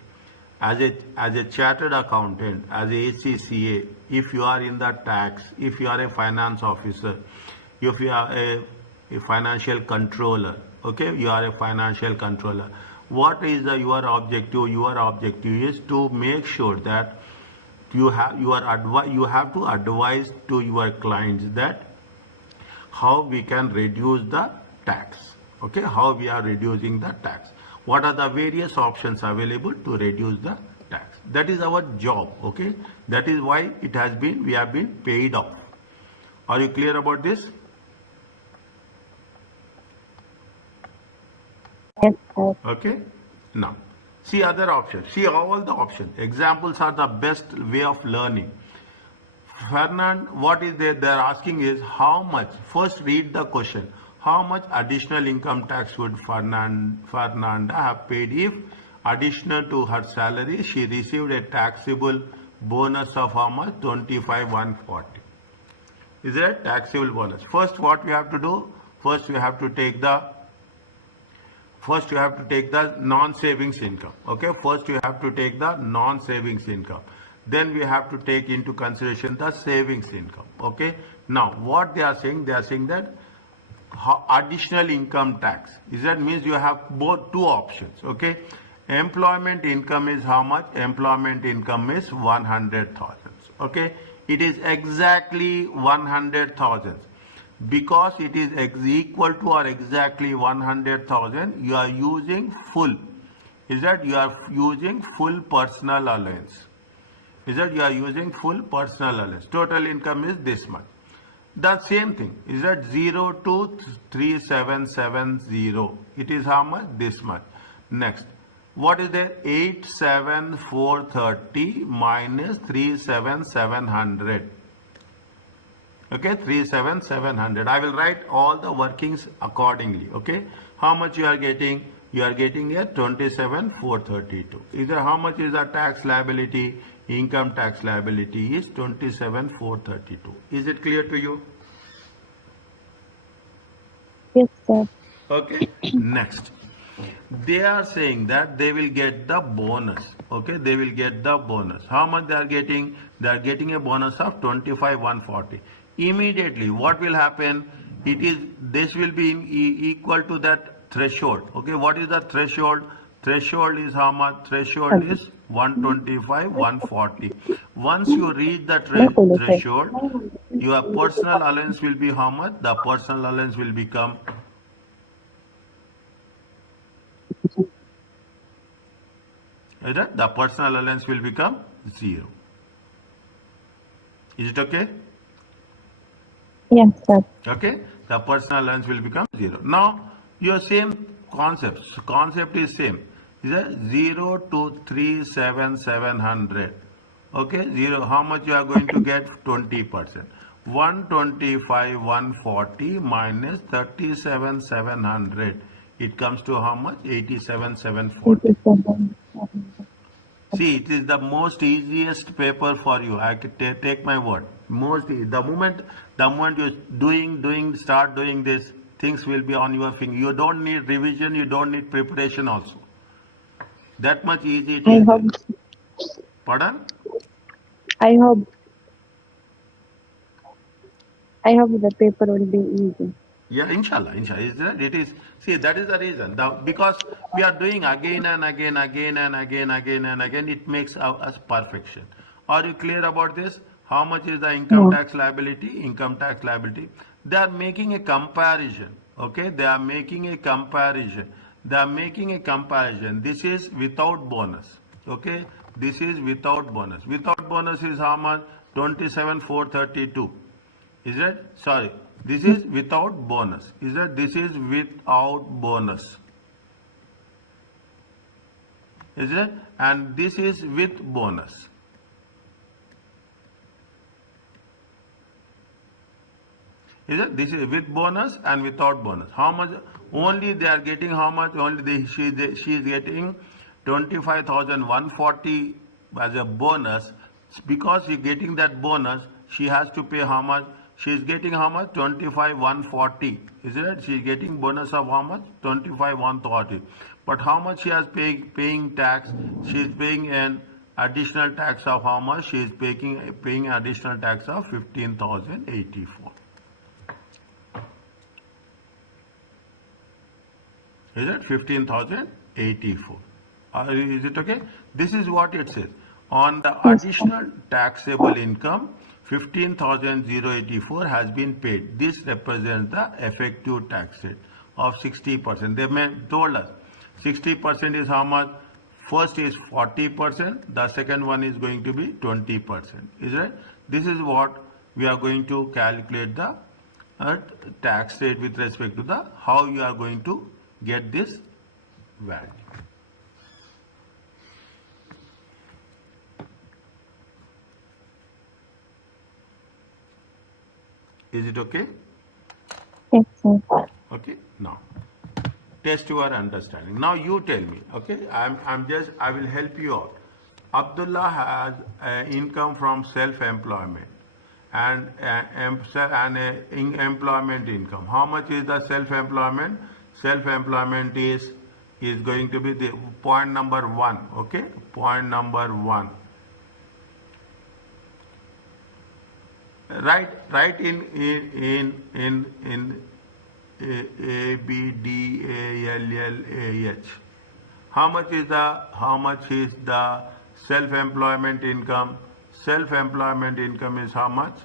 as a chartered accountant, as a ACCA, if you are in the tax, if you are a finance officer, if you are a financial controller, okay, you are a financial controller. What is your objective? Your objective is to make sure that you have to advise to your clients that how we can reduce the tax. Okay, how we are reducing the tax. What are the various options available to reduce the tax? That is our job. Okay, that is why we have been paid off. Are you clear about this? Yes, sir. Okay, now see other options. See all the options. Examples are the best way of learning. Fernand, what is there? They're asking is how much. First, read the question. How much additional income tax would Fernanda have paid if, additional to her salary, she received a taxable bonus of how much? 25,140. Is there a taxable bonus? First, what we have to do? First, we have to take the non-savings income. Okay, first you have to take the non-savings income. Then we have to take into consideration the savings income. Okay, now what they are saying that additional income tax is that means you have both two options. Okay, employment income is how much? Employment income is 100,000. Okay, it is exactly 100,000. Because it is equal to or exactly 100,000, you are using full. Is that you are using full personal allowance? Is that you are using full personal allowance? Total income is this much. The same thing is that 0 to 3770. It is how much? This much. Next, what is there? 87,430 minus 37,700. Okay, 37,700. I will write all the workings accordingly. Okay, how much you are getting? You are getting a 27,432. Is there how much is the tax liability? Income tax liability is 27,432. Is it clear to you? Yes, sir. Okay, next. They are saying that they will get the bonus. Okay, they will get the bonus. How much they are getting? They are getting a bonus of 25,140. Immediately, what will happen? This will be equal to that threshold. Okay, what is the threshold? Threshold is how much? Threshold is 125, 140. Once you reach the threshold, your personal allowance will be how much? The personal allowance will become the personal allowance will become 0. Is it okay? Yes, sir. Okay, the personal allowance will become 0. Now your same concept is same. Is that 0 to 37,700? Okay, 0. How much you are going to get? 20%. 125, 140 minus 37,700. It comes to how much? 87,740. 87. See, it is the most easiest paper for you. I could take my word. The moment you start doing this, things will be on your finger. You don't need revision. You don't need preparation also. That much easy it I is. hope. Pardon? I hope the paper will be easy. Yeah, inshallah. Is that it is? See, that is the reason. Because we are doing again and again. It makes us perfection. Are you clear about this? How much is the income Yeah. tax liability? Income tax liability. They are making a comparison. Okay, they are making a comparison. They are making a comparison. This is without bonus. Okay, this is without bonus. Without bonus is how much? 27,432. Is it? Sorry, this is without bonus. Is it? This is without bonus. Is it? And this is with bonus. Is it? This is with bonus and without bonus. How much? Only they are getting how much? Only she is getting 25,140 as a bonus. Because she getting that bonus, she has to pay how much? She is getting how much? 25,140. Is it? She is getting bonus of how much? 25,140. But how much she is paying tax? She is paying an additional tax of how much? She is paying additional tax of 15,084. Is it 15,084? Is it okay? This is what it says. On the additional taxable income, 15,084 has been paid. This represents the effective tax rate of 60%. They told us 60% is how much? First is 40%. The second one is going to be 20%. Is it? This is what we are going to calculate the tax rate with respect to the how you are going to get this value. Is it okay? Yes, sir. Okay. Now, test your understanding. Now you tell me. Okay. I will help you out. Abdullah has income from self-employment and employment income. How much is the self-employment? Self-employment is going to be the point number 1. Okay. Point number 1. Write in A B D A L L A H. How much is the self-employment income? Self-employment income is how much?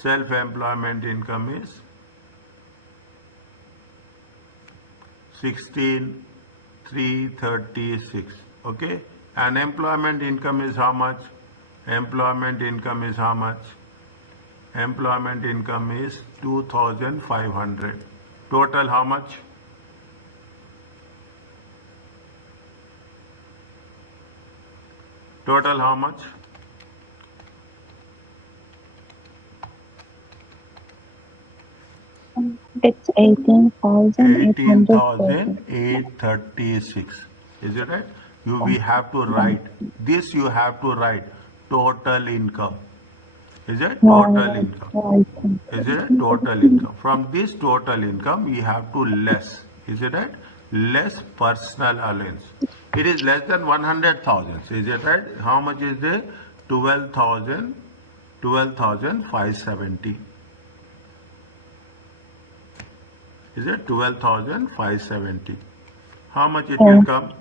Self-employment income is 16,336. Okay. And employment income is how much? Employment income is how much? Employment income is 2,500. Total how much? Total how much? It's 18,830. 18,836. Is it right? We have to write. This you have to write. Total income. Is it? Total income. Right. Is it? Total income. From this total income, we have to less. Is it right? Less personal allowance. It is less than 100,000. Is it right? How much is there? 12,570. Is it 12,570? How much it will come?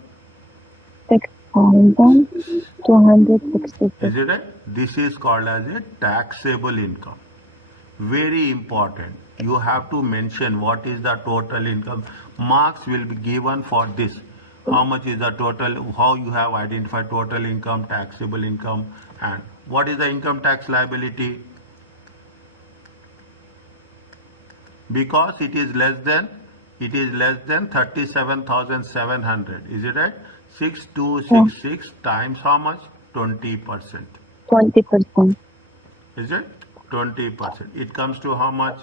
6,266. Is it right? This is called as a taxable income. Very important. You have to mention what is the total income. Marks will be given for this. How much is the total? How you have identified total income, taxable income, and what is the income tax liability? Because it is less than 37,700. Is it right? 6,266 times how much? 20%. 20%. Is it? 20%. It comes to how much?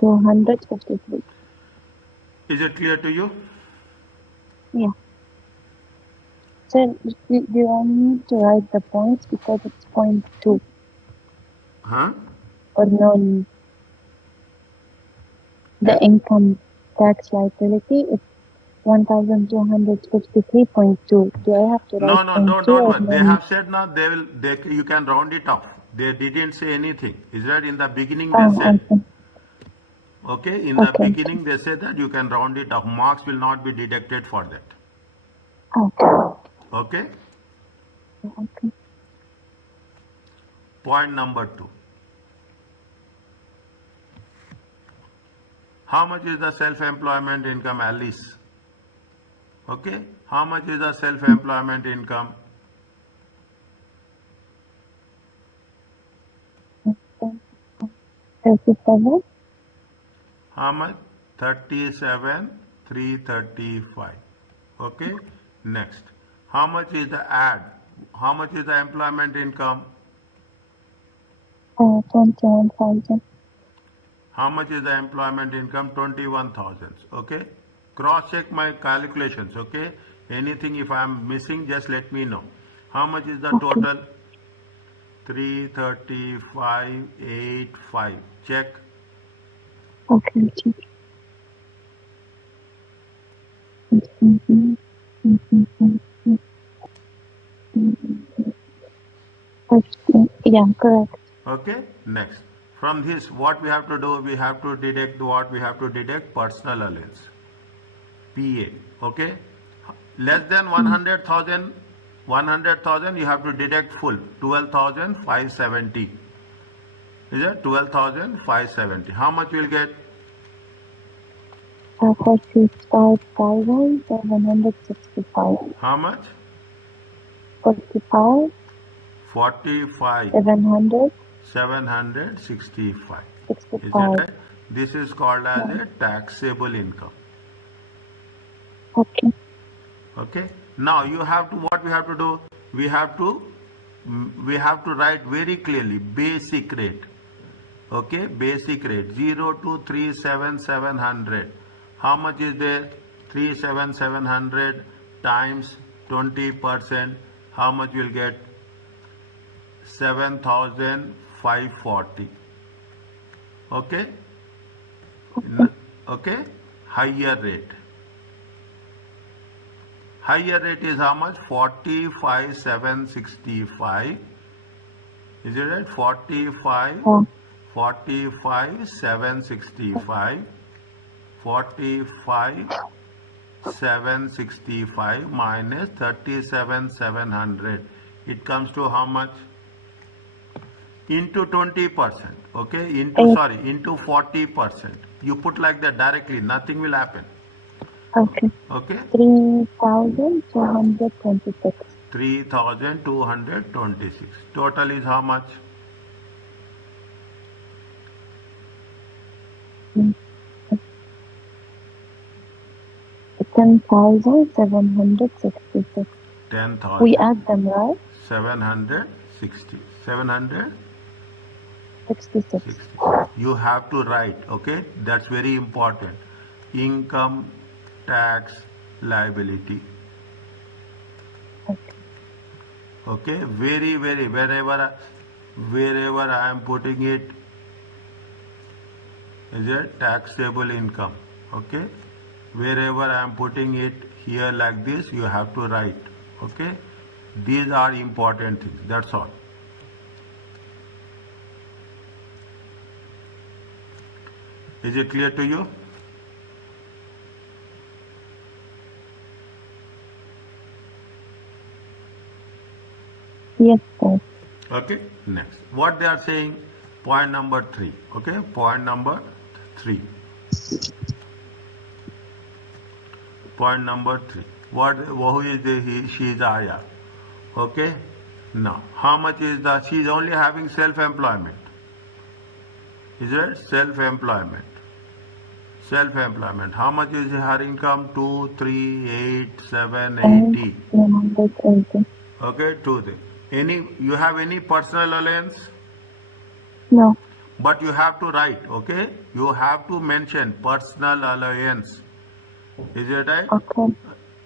1,253. Is it clear to you? Yeah. So do you want me to write the points because it's 0.2 Huh? or no need? The income tax liability is 1,253.2. Do I have to write No, 0.2 don't or worry. no They need? have said now you can round it off. They didn't say anything. Is that in the beginning they Oh, said? okay. Okay, in the Okay. beginning they say that you can round it off. Marks will not be deducted for that. Okay. Okay. Okay. Point number 2. How much is the self-employment income, Alice? Okay. How much is the self-employment income? 37. How much? 37,335. Okay. Next. How much is the ad? How much is the employment income? 21,000. How much is the employment income? 21,000. Okay. Cross check my calculations. Okay. Anything if I am missing, just let me know. How much is the Okay. total? 335,885. Check. Okay. Check. Mhm. Yeah, correct. Okay. Next. From this, what we have to do? We have to deduct what? We have to deduct personal allowance. PA. Okay. Less than 100,000, 100,000 you have to deduct full. 12,570. Is it 12,570? How much you will get? 45,765. How much? 45, 45. 765. Is that 765. right? This is called as Yeah. a taxable income. Okay. Okay. Now you have to, what we have to do? We have to write very clearly basic rate. Okay, basic rate 0 to 37700. How much is there? 37700 times 20%. How much will get? 7,540. Okay. Okay. Higher rate. Higher rate is how much? 45,765. Is it right? 45, Yeah. 45,765. 45,765 minus 37,700. It comes to how much? Into 20%. Okay. Into 40%. You put like that directly. Nothing will happen. Okay. Okay. 3,226. 3,226. Total is how much? 10,766. 10,000. We add them, right? 760. 760. 66. You have to write, okay? That's very important. Income tax liability. Okay. Okay? Very, very, wherever I am putting it, is it taxable income? Okay? Wherever I am putting it here like this, you have to write. Okay? These are important things. That's all. Is it clear to you? Yes, sir. Okay. Next. What they are saying? Point number 3. Okay. Point number 3. Point number 3. Who is the he? She is Aya. Okay. Now, how much is the? She is only having self-employment. Is it self-employment? Self-employment. How much is her income? 2, 3, 8, 7, 80. 180. Okay, 2, 3. You have any personal allowance? No. But you have to write, okay? You have to mention personal allowance. Is it right? Okay.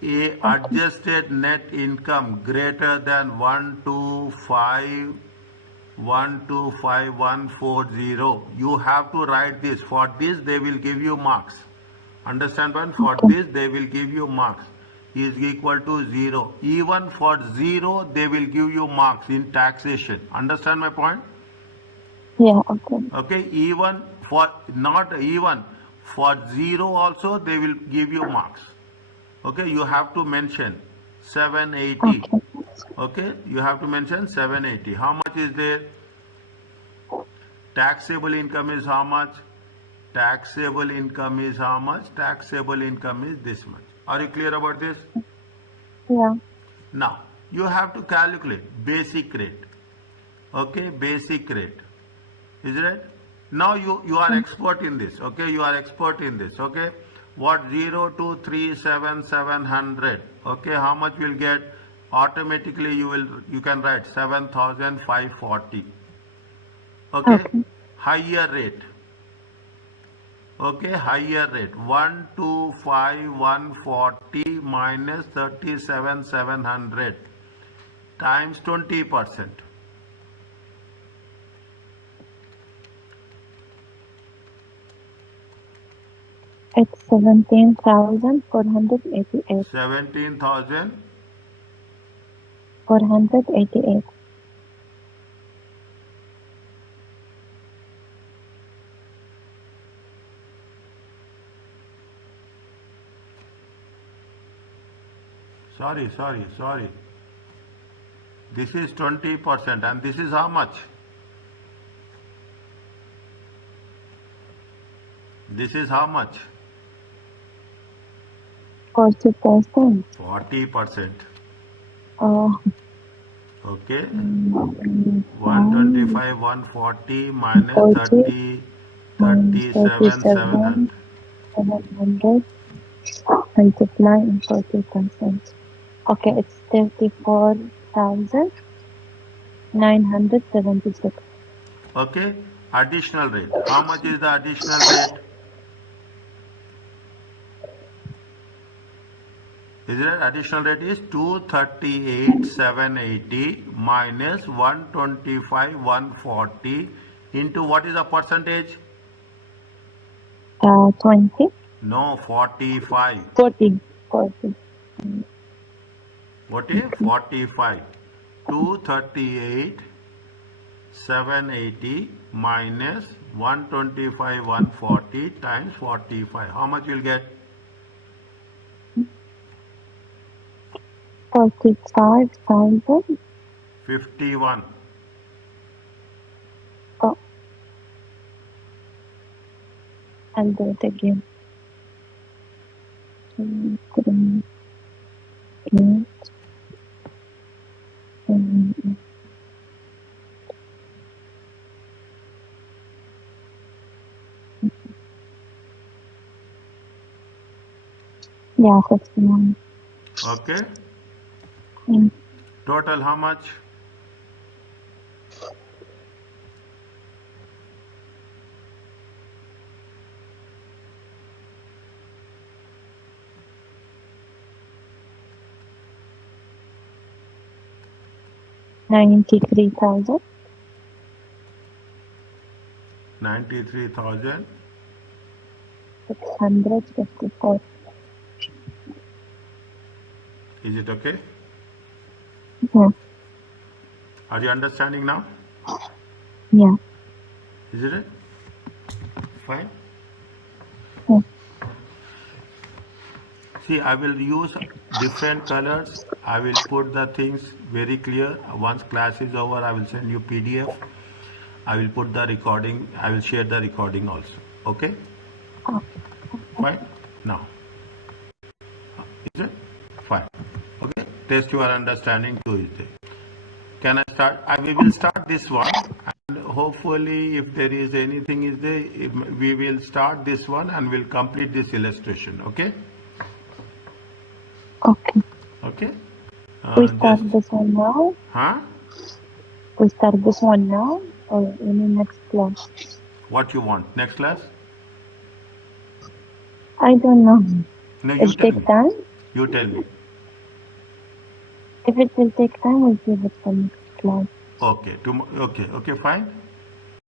A adjusted net income greater than 125,140. You have to write this. For this, they will give you marks. Understand one? For Okay. this, they will give you marks. Is equal to 0. Even for 0, they will give you marks in taxation. Understand my point? Yeah, okay. Okay, even For not even for 0 also they will give you marks. Okay, you have to mention 780. Okay. Okay, you have to mention 780. How much is there? Taxable income is how much? Taxable income is how much? Taxable income is this much. Are you clear about this? Yeah. Now, you have to calculate basic rate. Okay, basic rate. Is it? Now you are expert in this. Okay, you are expert in this. Okay, what 0 to 37700. Okay, how much will get? Automatically you can write 7540. Okay, Okay. higher rate. Okay, higher rate 125,140 minus 37,700 times 20%. It's 17,488. 17,000. 488. Sorry. This is 20% and this is how much? This is how much? 40%. 40%. Oh. Okay. Mm, 125, 140 minus 40 minus 37,700. 700 multiply in 40%. Okay, it's 34,976. Okay. Additional rate. How much is the additional rate? Is it additional rate is 238,780 minus 125,140 into what is the percentage? 20. No, 45. 40. 40. What is 45? 238,780 minus 125,140 times 45. How much you'll get? 45,000. 51. Oh, I'll do it again. 2, 3, 8, 7, yeah, 59. Okay. Mm. Total how much? $93,654. 93,000. Is it okay? Yeah. Are you understanding now? Yeah. Is it? Fine. Yeah. See, I will use different colors. I will put the things very clear. Once class is over, I will send you PDF. I will put the recording. I will share the recording also. Okay? Oh, Fine. Now, is it? Fine. Okay. Test your understanding too is there. Can I start? We will start this one, and hopefully, if there is anything is there, we will start this one and we'll complete this illustration. Okay? okay. Okay. We start Just, this one now. huh? We start this one now or in the next class? What you want? Next class? I don't know. No, you It tell take me. time. You tell me. If it will take time, we'll give it for next class. Okay. Okay. Okay. Fine.